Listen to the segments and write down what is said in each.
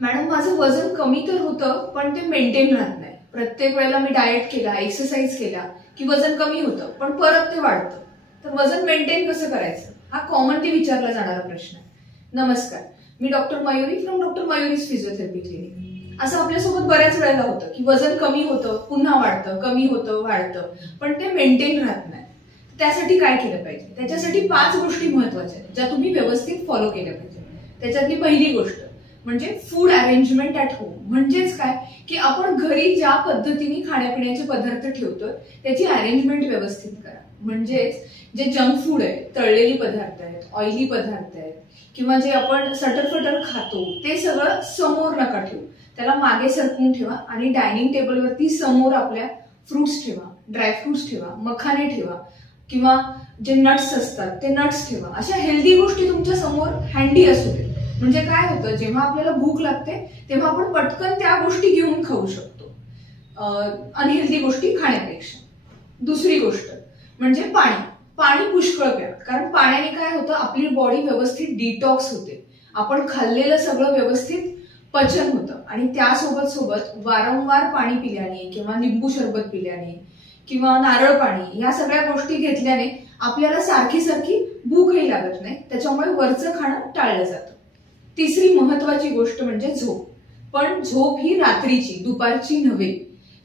Madam माझं वजन कमी तर होतं पण ते मेंटेन राहत नाही। प्रत्येक वेळेला मी डाएट केला, एक्सरसाइज केला की वजन कमी होतं पण परत ते वाढतं। तर वजन मेंटेन कसं करायचं हा कॉमनली विचारला जाणारा प्रश्न आहे। नमस्कार, मी doctor Mayuri from doctor Mayuri's physiotherapy clinic. असं आपल्यासोबत बऱ्याच वेळेला होतं की वजन कमी होतं पुन्हा वाढतं, कमी होतं वाढतं, पण ते मेंटेन राहत नाही। त्यासाठी काय केलं पाहिजे? त्याच्यासाठी 5 गोष्टी महत्त्वाच्या आहेत ज्या तुम्ही व्यवस्थित फॉलो केल्या पाहिजे। त्याच्यातली पहिली गोष्ट म्हणजे फूड अरेंजमेंट ॲट होम। म्हणजेच काय की आपण घरी ज्या पद्धतीने खाण्यापिण्याचे पदार्थ ठेवतोय त्याची अरेंजमेंट व्यवस्थित करा। म्हणजेच जे जंक फूड आहे, तळलेली पदार्थ आहेत, ऑइली पदार्थ आहेत किंवा जे आपण सटरफटर खातो ते सगळं समोर नका ठेवू, त्याला मागे सरकवून ठेवा आणि डायनिंग टेबलवरती समोर आपल्या फ्रुट्स ठेवा, ड्रायफ्रुट्स ठेवा, मखाने ठेवा किंवा जे नट्स असतात ते नट्स ठेवा। अशा हेल्दी गोष्टी तुमच्या समोर हँडी असू दे। म्हणजे काय होतं, जेव्हा आपल्याला भूक लागते तेव्हा आपण पटकन त्या गोष्टी घेऊन खाऊ शकतो अनहेल्दी गोष्टी खाण्यापेक्षा। दुसरी गोष्ट म्हणजे पाणी पुष्कळ प्या, कारण पाण्याने काय होतं आपली बॉडी व्यवस्थित डिटॉक्स होते, आपण खाल्लेलं सगळं व्यवस्थित पचन होतं आणि त्यासोबत सोबत वारंवार पाणी पिल्याने किंवा लिंबू सरबत पिल्याने किंवा नारळ पाणी या सगळ्या गोष्टी घेतल्याने आपल्याला सारखी सारखी भूकही लागत नाही, त्याच्यामुळे वरचं खाणं टाळलं जातं। तिसरी महत्वाची गोष्ट म्हणजे झोप, पण झोप ही रात्रीची, दुपारची नव्हे।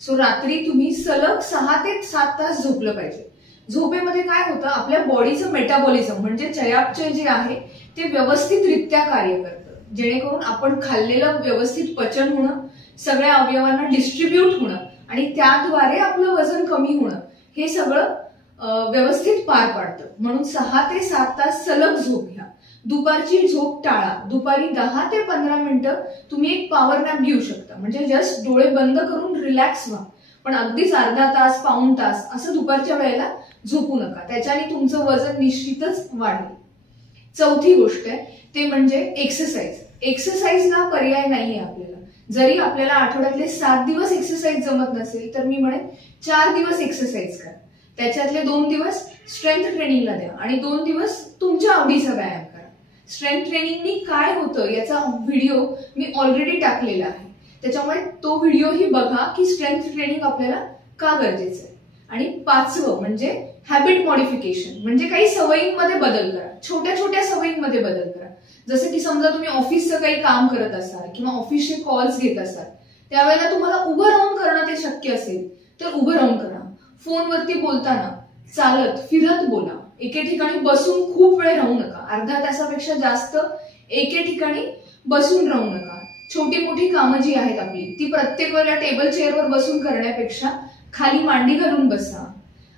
सो रात्री तुम्ही सलग 6 ते 7 तास झोपलं पाहिजे। झोपेमध्ये काय होतं, आपल्या बॉडीचं मेटाबॉलिझम म्हणजे चयापचय जे आहे ते व्यवस्थितरित्या कार्य करतं, जेणेकरून आपण खाल्लेलं व्यवस्थित पचन होणं, सगळ्या अवयवांना डिस्ट्रीब्यूट होणं आणि त्याद्वारे आपलं वजन कमी होणं हे सगळं व्यवस्थित पार पाडतं। म्हणून 6 ते 7 तास सलग झोप घ्या। दुपारची झोप टाळा। दुपारी 10 ते 15 मिनिटं तुम्ही एक पॉवर नॅप घेऊ शकता, म्हणजे जस्ट डोळे बंद करून रिलॅक्स व्हा, पण अगदीच अर्धा तास पाऊण तास असं दुपारच्या वेळेला झोपू नका, त्याच्याने तुमचं वजन निश्चितच वाढेल। चौथी गोष्ट आहे ते म्हणजे एक्सरसाइज। एक्सरसाइजला पर्याय नाहीये आपल्याला। जरी आपल्याला आठवड्यातले 7 दिवस एक्सरसाइज जमत नसेल तर मी म्हणेन 4 दिवस एक्सरसाइज करा, त्याच्यातले 2 दिवस स्ट्रेंथ ट्रेनिंगला द्या आणि 2 दिवस तुमच्या आवडीचा व्यायाम करा। स्ट्रेंथ ट्रेनिंगनी काय होतं याचा व्हिडिओ मी ऑलरेडी टाकलेला आहे, त्याच्यामुळे तो व्हिडिओही बघा की स्ट्रेंथ ट्रेनिंग आपल्याला का गरजेचं आहे। आणि 5वं म्हणजे हॅबिट मॉडिफिकेशन, म्हणजे काही सवयींमध्ये बदल करा, छोट्या छोट्या सवयींमध्ये बदल करा। जसं की समजा तुम्ही ऑफिसचं काही काम करत असाल किंवा ऑफिसचे कॉल्स घेत असाल, त्यावेळेला तुम्हाला उभं राहून करणं ते शक्य असेल तर उभं राहून करा। फोनवरती बोलताना चालत फिरत बोला, एके ठिकाणी बसून खूप वेळ राहू नका, अर्ध्या तासापेक्षा जास्त एके ठिकाणी बसून राहू नका। छोटी मोठी कामं जी आहेत आपली ती प्रत्येक वेळेला टेबल चेअरवर बसून करण्यापेक्षा खाली मांडी घालून बसा।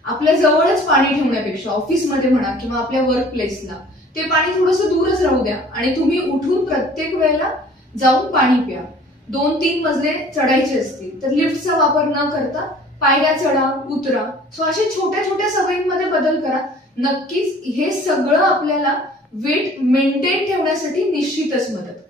आपल्या जवळच पाणी ठेवण्यापेक्षा ऑफिसमध्ये म्हणा किंवा आपल्या वर्क प्लेसला ते पाणी थोडंसं दूरच राहू द्या आणि तुम्ही उठून प्रत्येक वेळेला जाऊन पाणी प्या। 2-3 मजले चढायचे असतील तर लिफ्टचा वापर न करता पायऱ्या चढा उतरा। सो अशा छोट्या छोट्या सवयींमध्ये बदल करा, नक्कीच हे सगळं आपल्याला वेट मेंटेन ठेवण्यासाठी निश्चितच मदत